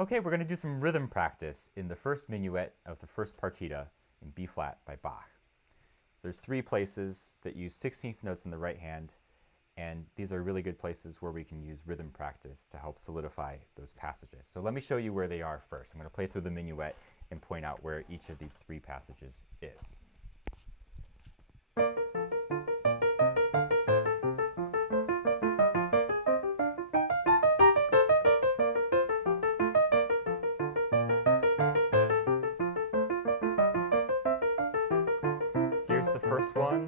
Okay, we're going to do some rhythm practice in the first minuet of the first partita in B flat by Bach. There's 3 places that use 16th notes in the right hand, and these are really good places where we can use rhythm practice to help solidify those passages. So let me show you where they are first. I'm going to play through the minuet and point out where each of these 3 passages is. Here's the first one.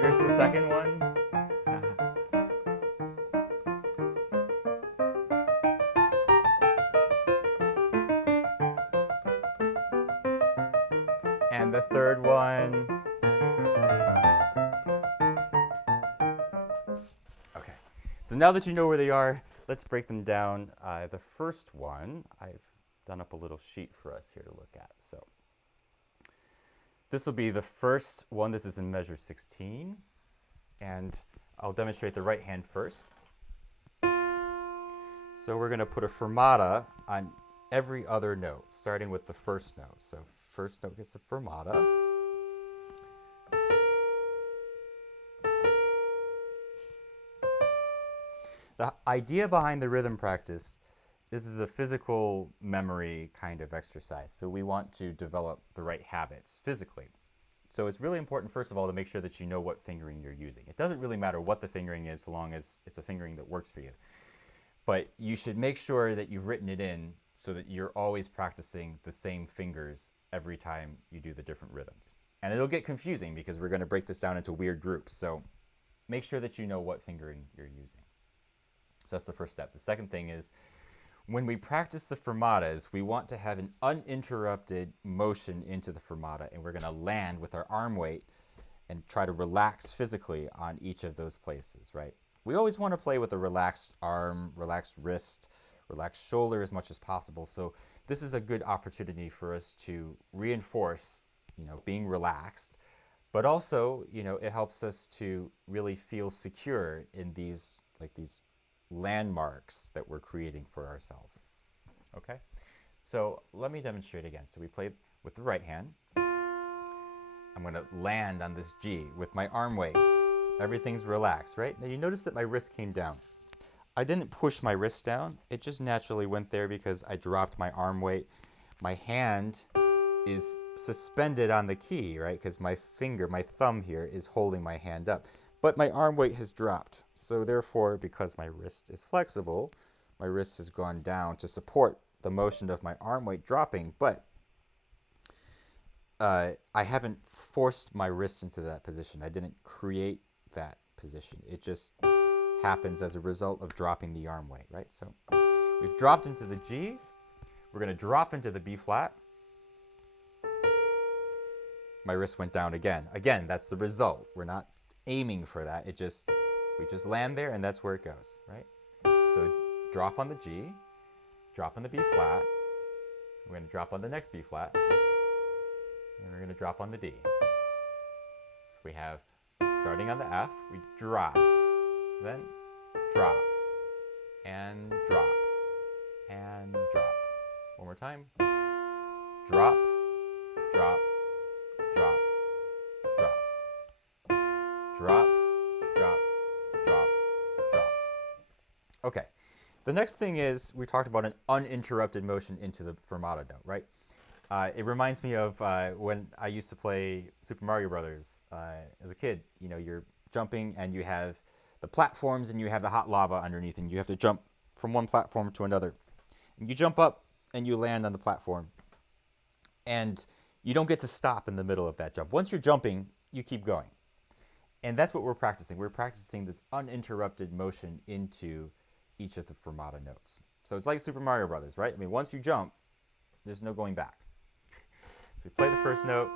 Here's the second one. And the third one. Okay, so now that you know where they are, let's break them down. The first one, I've done up a little sheet for us here to look at. So this will be the first one. This is in measure 16. And I'll demonstrate the right hand first. So we're going to put a fermata on every other note, starting with the first note. So first note gets a fermata. The idea behind the rhythm practice, this is a physical memory kind of exercise. So we want to develop the right habits physically. So it's really important, first of all, to make sure that you know what fingering you're using. It doesn't really matter what the fingering is, so long as it's a fingering that works for you. But you should make sure that you've written it in so that you're always practicing the same fingers every time you do the different rhythms. And it'll get confusing because we're going to break this down into weird groups. So make sure that you know what fingering you're using. So that's the first step. The second thing is, when we practice the fermatas, we want to have an uninterrupted motion into the fermata, and we're going to land with our arm weight and try to relax physically on each of those places, right? We always want to play with a relaxed arm, relaxed wrist, relaxed shoulder as much as possible. So this is a good opportunity for us to reinforce, being relaxed, but also, it helps us to really feel secure in these landmarks that we're creating for ourselves. Okay, so let me demonstrate again. So we played with the right hand. I'm going to land on this G with my arm weight. Everything's relaxed, right? Now you notice that my wrist came down. I didn't push my wrist down. It just naturally went there because I dropped my arm weight. My hand is suspended on the key, right? Because my thumb here is holding my hand up. But my arm weight has dropped. So therefore, because my wrist is flexible, my wrist has gone down to support the motion of my arm weight dropping. But I haven't forced my wrist into that position. I didn't create that position. It just happens as a result of dropping the arm weight, right? So we've dropped into the G. We're going to drop into the B flat. My wrist went down again. Again, that's the result. We're not aiming for that. We just land there, and that's where it goes, right? So drop on the G, drop on the B flat. We're going to drop on the next B flat, and we're going to drop on the D. So we have, starting on the F, we drop, then drop, and drop, and drop. One more time. Drop, drop, drop, drop. Drop, drop, drop, drop. Okay. The next thing is, we talked about an uninterrupted motion into the fermata note, right? It reminds me of when I used to play Super Mario Brothers as a kid. You're jumping and you have the platforms and you have the hot lava underneath, and you have to jump from one platform to another. And you jump up and you land on the platform. And you don't get to stop in the middle of that jump. Once you're jumping, you keep going. And that's what we're practicing. We're practicing this uninterrupted motion into each of the fermata notes. So it's like Super Mario Brothers, right? Once you jump, there's no going back. So we play the first note,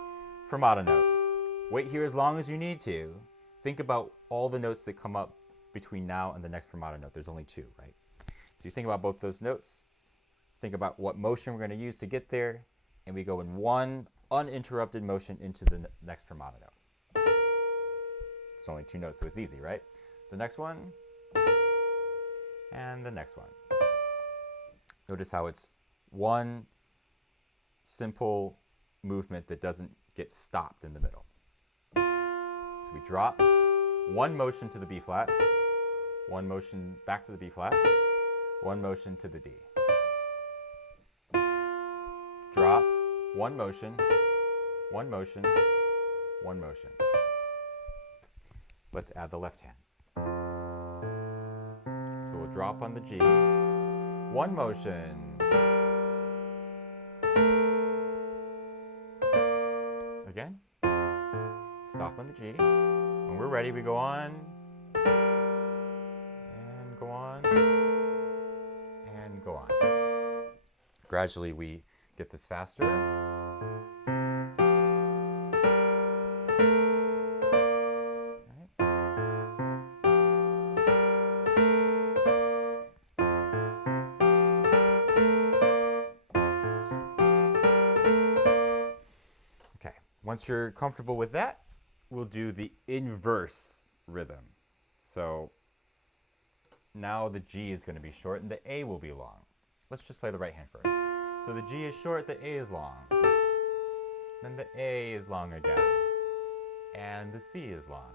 fermata note. Wait here as long as you need to. Think about all the notes that come up between now and the next fermata note. There's only 2, right? So you think about both those notes, think about what motion we're going to use to get there, and we go in one uninterrupted motion into the next fermata note. It's only 2 notes, so it's easy, right? The next one, and the next one. Notice how it's one simple movement that doesn't get stopped in the middle. So we drop, one motion to the B flat, one motion back to the B flat, one motion to the D. Drop, one motion, one motion, one motion. Let's add the left hand. So we'll drop on the G, one motion. Again, stop on the G. When we're ready, we go on, and go on, and go on. Gradually, we get this faster. Okay, once you're comfortable with that, we'll do the inverse rhythm. So now the G is going to be short and the A will be long. Let's just play the right hand first. So the G is short, the A is long. Then the A is long again. And the C is long.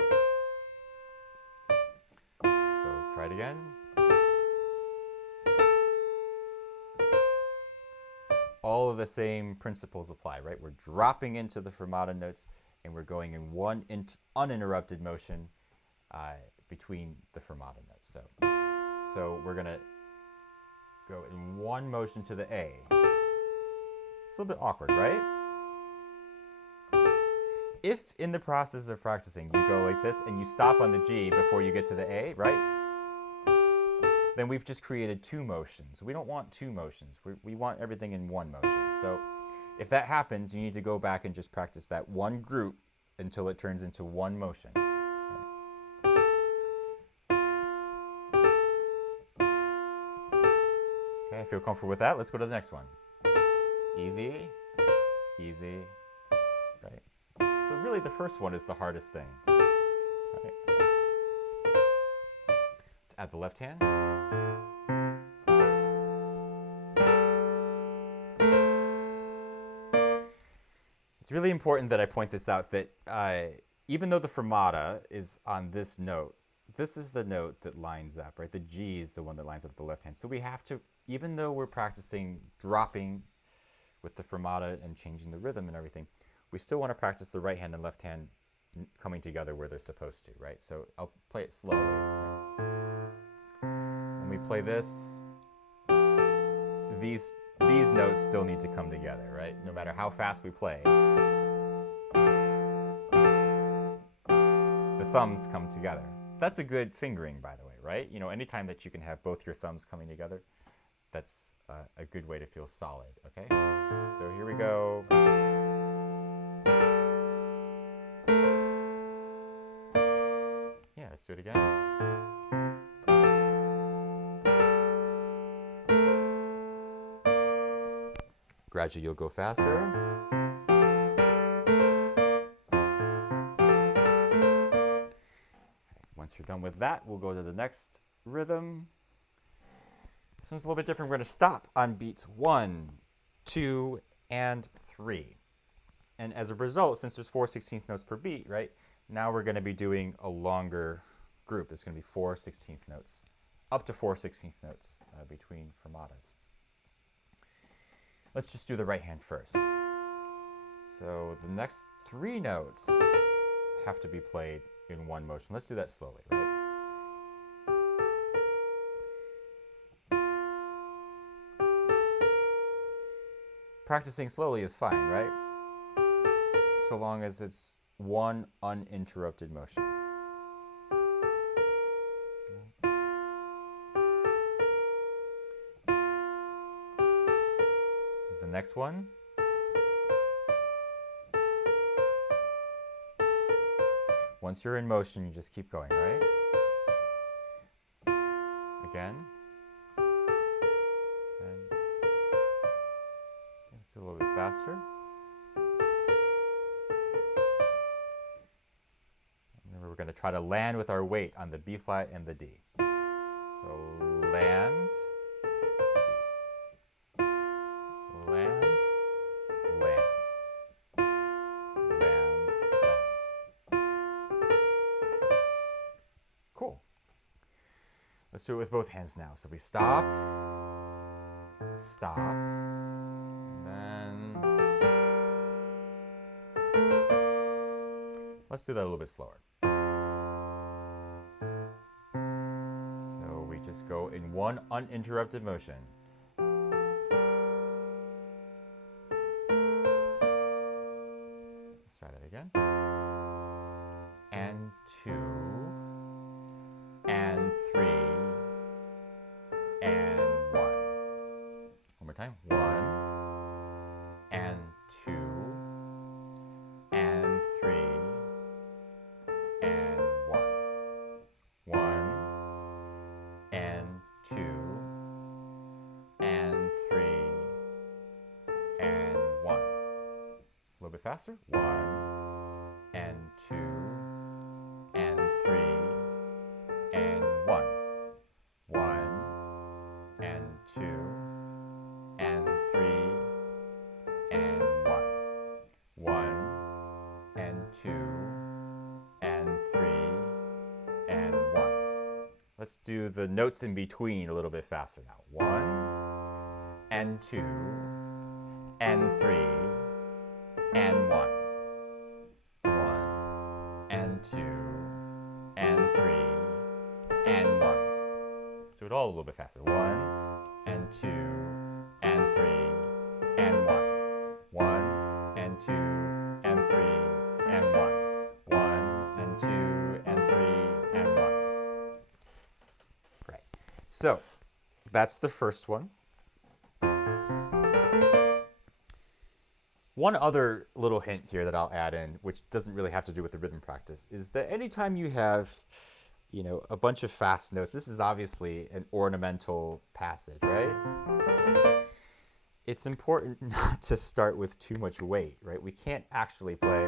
So try it again. All of the same principles apply, right? We're dropping into the fermata notes and we're going in one uninterrupted motion between the fermata notes. So we're going to go in one motion to the A. It's a little bit awkward, right? If in the process of practicing you go like this and you stop on the G before you get to the A, right? Then we've just created 2 motions. We don't want 2 motions. We want everything in one motion. So if that happens, you need to go back and just practice that one group until it turns into one motion. Okay, I feel comfortable with that. Let's go to the next one. Easy, easy, right? So really the first one is the hardest thing. Right? Let's add the left hand. It's really important that I point this out that even though the fermata is on this note, this is the note that lines up, right? The G is the one that lines up with the left hand. So we have to, even though we're practicing dropping with the fermata and changing the rhythm and everything, we still want to practice the right hand and left hand coming together where they're supposed to, right? So I'll play it slowly. When we play this, these notes still need to come together, right? No matter how fast we play, the thumbs come together. That's a good fingering, by the way, right? You know, anytime that you can have both your thumbs coming together, that's a good way to feel solid, okay? So here we go. Yeah, let's do it again. Gradually you'll go faster. Once you're done with that, we'll go to the next rhythm. This one's a little bit different. We're going to stop on beats 1, 2, and 3. And as a result, since there's 4/16 notes per beat, right, now we're going to be doing a longer group. It's going to be 4/16 notes, up to 4/16 notes between fermatas. Let's just do the right hand first. So the next 3 notes have to be played in one motion. Let's do that slowly, right? Practicing slowly is fine, right? So long as it's one uninterrupted motion. The next one. Once you're in motion, you just keep going, right? Again. And let's do a little bit faster. Remember, we're going to try to land with our weight on the B flat and the D. So land, D. Land, land. Land, land. Cool. Let's do it with both hands now. So we stop, stop, and then let's do that a little bit slower. So we just go in one uninterrupted motion. Let's try that again. And 2, and 3, and 1. One more time. 1, and 2, and 3, and 1. 1, and 2, and 3, and 1. A little bit faster. 1, and 2, and 3, and 1. 1, and 2, and 3, and 1. 1, and 2, and 3, and 1. Let's do the notes in between a little bit faster now. 1, and 2, and 3, and 1. 1, and 2, and 3, and 1. Let's do it all a little bit faster. 1, and 2, and 3, and 1. 1, and 2, and 3, and 1. 1, and 2, and 3, and 1. Great. So that's the first one. One other little hint here that I'll add in, which doesn't really have to do with the rhythm practice, is that anytime you have, a bunch of fast notes, this is obviously an ornamental passage, right? It's important not to start with too much weight, right? We can't actually play,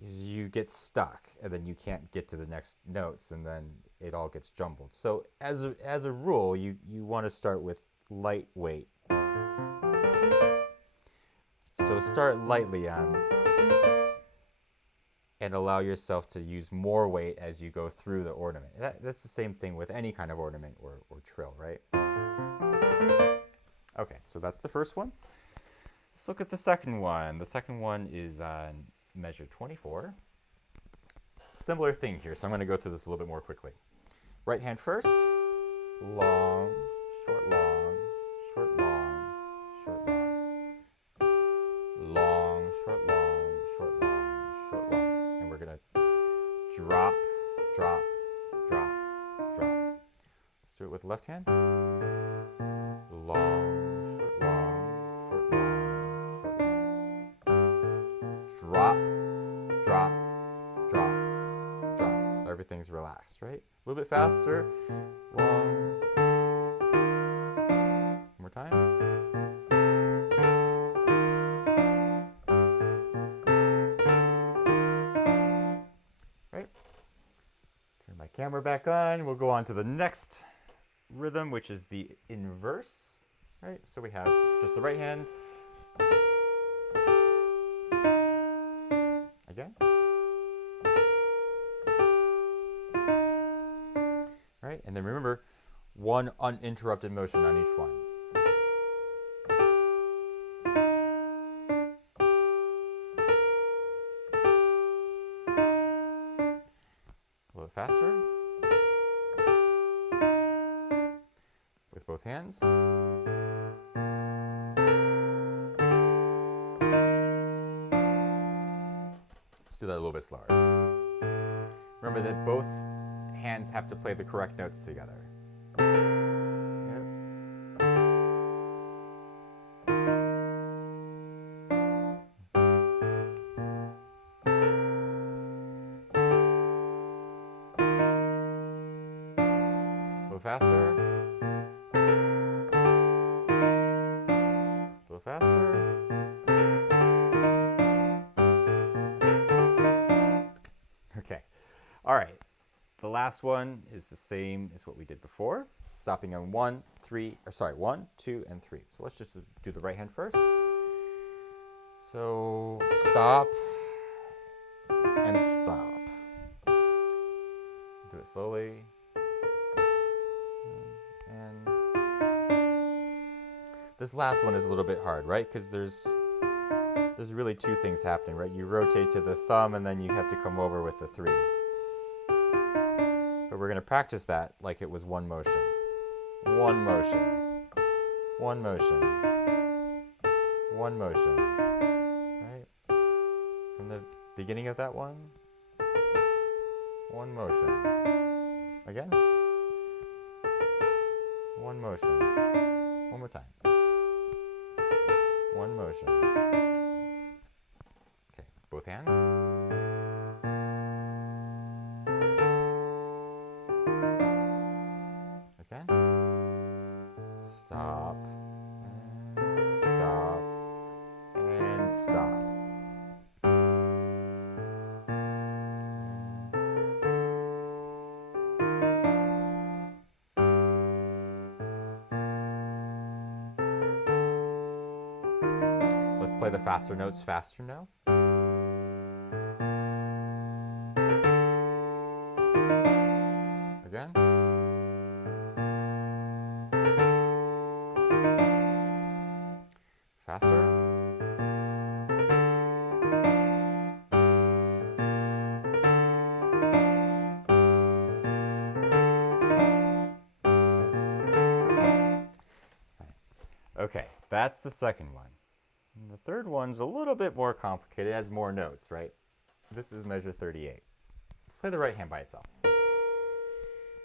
you get stuck, and then you can't get to the next notes, and then it all gets jumbled. So as a rule, you want to start with light weight. So start lightly on and allow yourself to use more weight as you go through the ornament. That's the same thing with any kind of ornament or trill, right? Okay, so that's the first one. Let's look at the second one. The second one is on measure 24. Similar thing here, so I'm going to go through this a little bit more quickly. Right hand first, long, short, long, short, long, short, long. Long, short, long, short, long, short, long. And we're going to drop, drop, drop, drop. Let's do it with the left hand. Long, short, long, short, long, short, long. Drop, drop, drop, drop. Everything's relaxed, right? A little bit faster. Long. One more time. Camera back on. We'll go on to the next rhythm, which is the inverse, right? So we have just the right hand. Again. Right? And then remember, one uninterrupted motion on each one. A little faster. With both hands. Let's do that a little bit slower. Remember that both hands have to play the correct notes together. faster. A little faster. Okay. All right. The last one is the same as what we did before. Stopping on 1, 3, or sorry, 1, 2, and 3. So let's just do the right hand first. So stop and stop. Do it slowly. And this last one is a little bit hard, right? Because there's really two things happening, right? You rotate to the thumb and then you have to come over with the 3. But we're going to practice that like it was one motion. One motion. One motion. One motion. Right? From the beginning of that one motion. Again. One motion. One more time. One motion. Okay, both hands. Again. Stop and stop and stop. Let's play the faster notes faster now. Again. Faster. Okay, that's the second one. And the third one's a little bit more complicated. It has more notes, right? This is measure 38. Let's play the right hand by itself.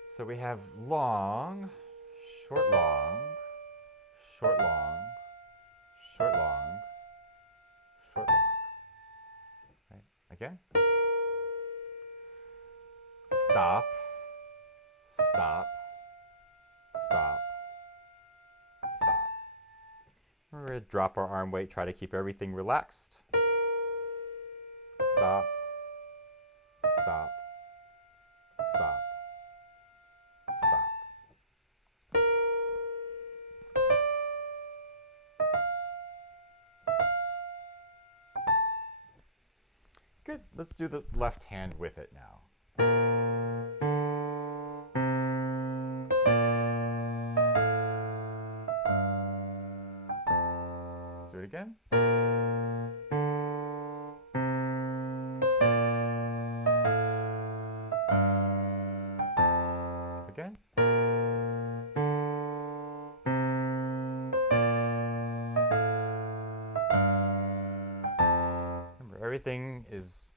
So we have long, short, long, short, long, short, long, short, long. Right? Again. Stop, stop, stop, stop. We're going to drop our arm weight, try to keep everything relaxed. Stop, stop, stop, stop. Good. Let's do the left hand with it now. Let's do it again. Again. Remember, everything is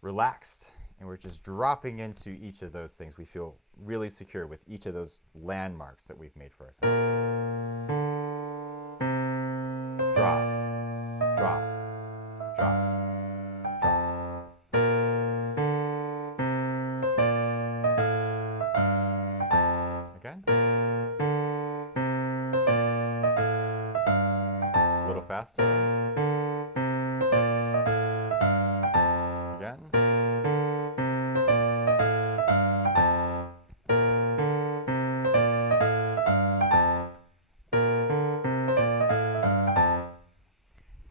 relaxed, and we're just dropping into each of those things. We feel really secure with each of those landmarks that we've made for ourselves. Drop, drop, drop, drop. Again. A little faster. Again.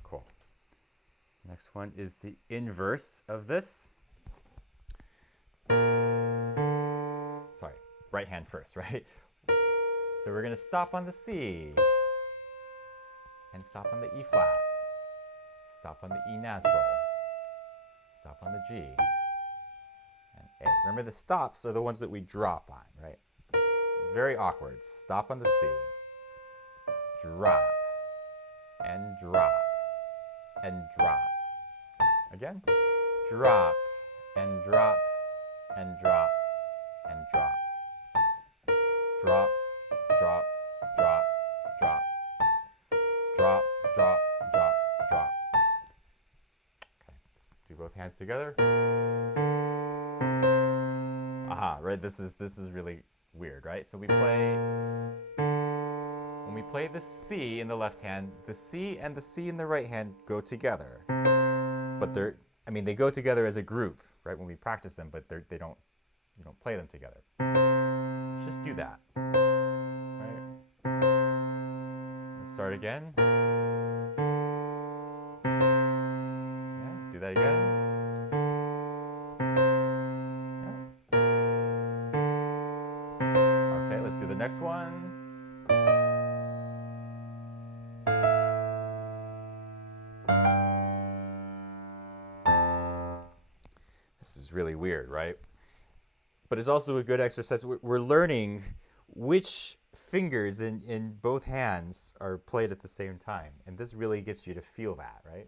Cool. Next one is the inverse of this. Sorry, right hand first, right? So we're going to stop on the C and stop on the E flat, stop on the E natural, stop on the G, and A. Remember, the stops are the ones that we drop on, right? So it's very awkward. Stop on the C, drop, and drop, and drop. Again, drop, and drop, and drop, and drop. Drop, drop, drop, drop. Drop, drop, drop, drop. Okay, let's do both hands together. Aha, right, this is really weird, right? So when we play the C in the left hand, the C and the C in the right hand go together. But they go together as a group, right? When we practice them, but you don't play them together. Let's just do that, right? Let's start again. Yeah, do that again. Yeah. Okay, let's do the next one. This is really weird, right? But it's also a good exercise. We're learning which fingers in both hands are played at the same time. And this really gets you to feel that, right?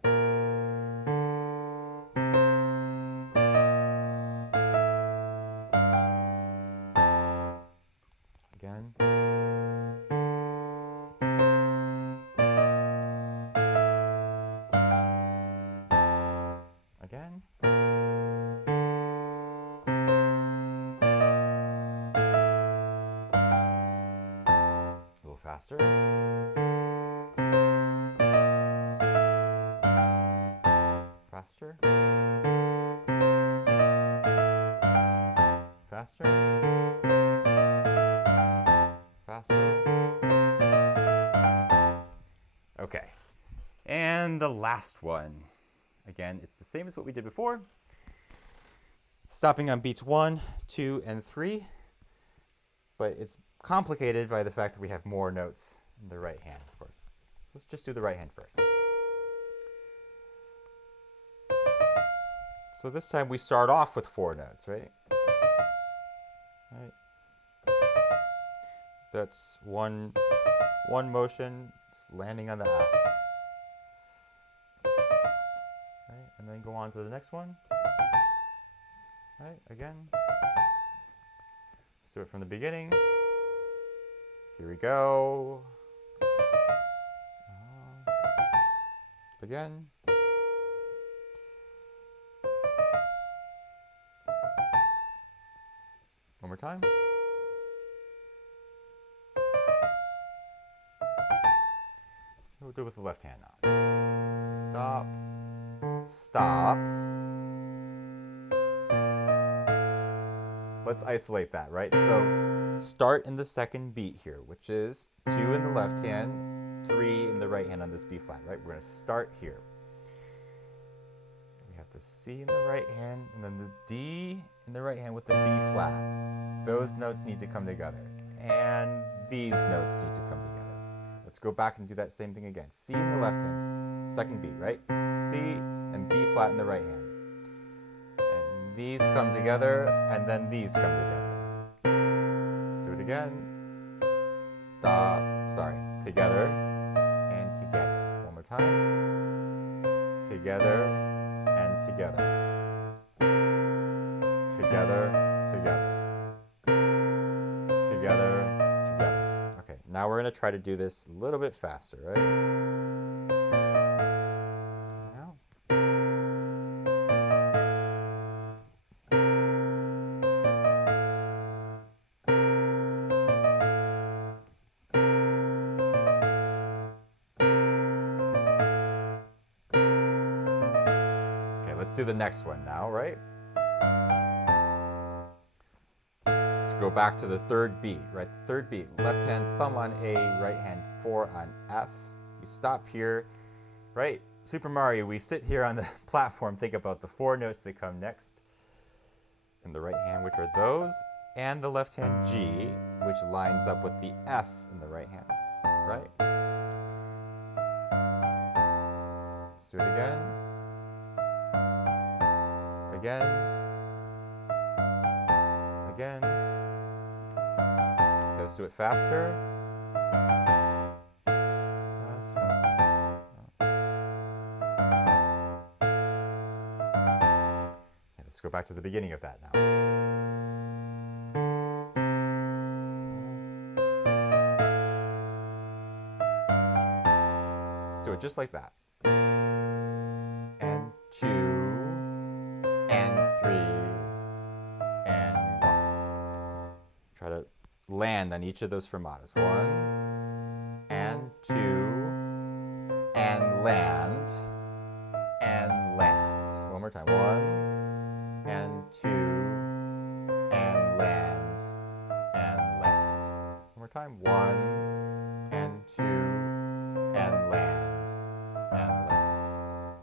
Again. Again. A little faster. Faster. Faster. Faster. Okay. And the last one. Again, it's the same as what we did before. Stopping on beats 1, 2, and 3. But it's complicated by the fact that we have more notes in the right hand, of course. Let's just do the right hand first. So this time we start off with 4 notes, right? Right. That's one motion, just landing on the F. Right, and then go on to the next one. Right, again. Let's do it from the beginning. Here we go. Again. One more time. We'll do it with the left hand now. Stop. Stop. Let's isolate that, right? So start in the second beat here, which is 2 in the left hand, 3 in the right hand on this B flat, right? We're going to start here. We have the C in the right hand, and then the D in the right hand with the B flat. Those notes need to come together, and these notes need to come together. Let's go back and do that same thing again. C in the left hand, second beat, right? C and B flat in the right hand. And these come together, and then these come together. Let's do it again. Stop, sorry, together and together. One more time. Together and together. Together, together. Together, together. Okay, now we're going to try to do this a little bit faster, right? Now. Okay, let's do the next one now, right? Let's go back to the third beat, right? The third beat, left hand thumb on A, right hand 4 on F. We stop here, right? Super Mario, we sit here on the platform, think about the 4 notes that come next in the right hand, which are those, and the left hand G, which lines up with the F in the right hand, right? Let's do it again. Again. Again. Okay, let's do it faster. Okay, let's go back to the beginning of that now. Let's do it just like that. And 2, and 3, and 1. Try to land on each of those fermatas. 1 and 2 and land and land. One more time. 1 and 2 and land and land. One more time. 1 and 2 and land and land.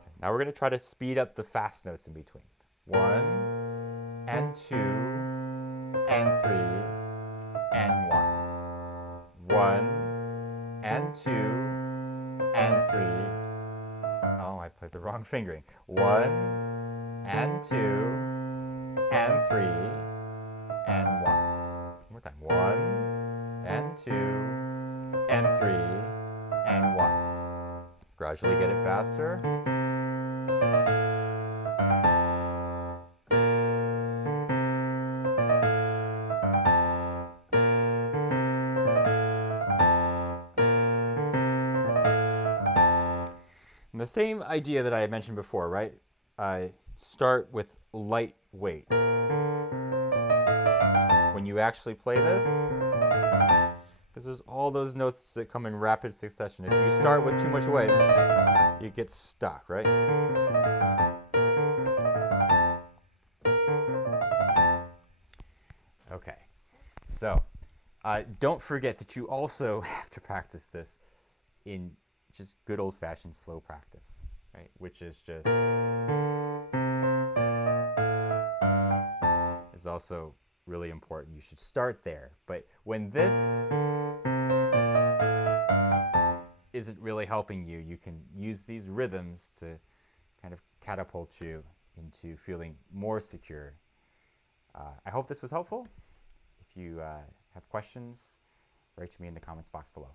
Okay. Now we're going to try to speed up the fast notes in between. 1 and 2 and 3 and 1. 1 and 2 and 3. Oh, I played the wrong fingering. 1 and 2 and 3 and 1. One more time. 1 and 2 and 3 and 1. Gradually get it faster. And the same idea that I had mentioned before, right? Start with light weight. When you actually play this, because there's all those notes that come in rapid succession. If you start with too much weight, you get stuck, right? Okay, so don't forget that you also have to practice this in just good old-fashioned slow practice, right? Which is just is also really important. You should start there. But when this isn't really helping you, you can use these rhythms to kind of catapult you into feeling more secure. I hope this was helpful. If you have questions, write to me in the comments box below.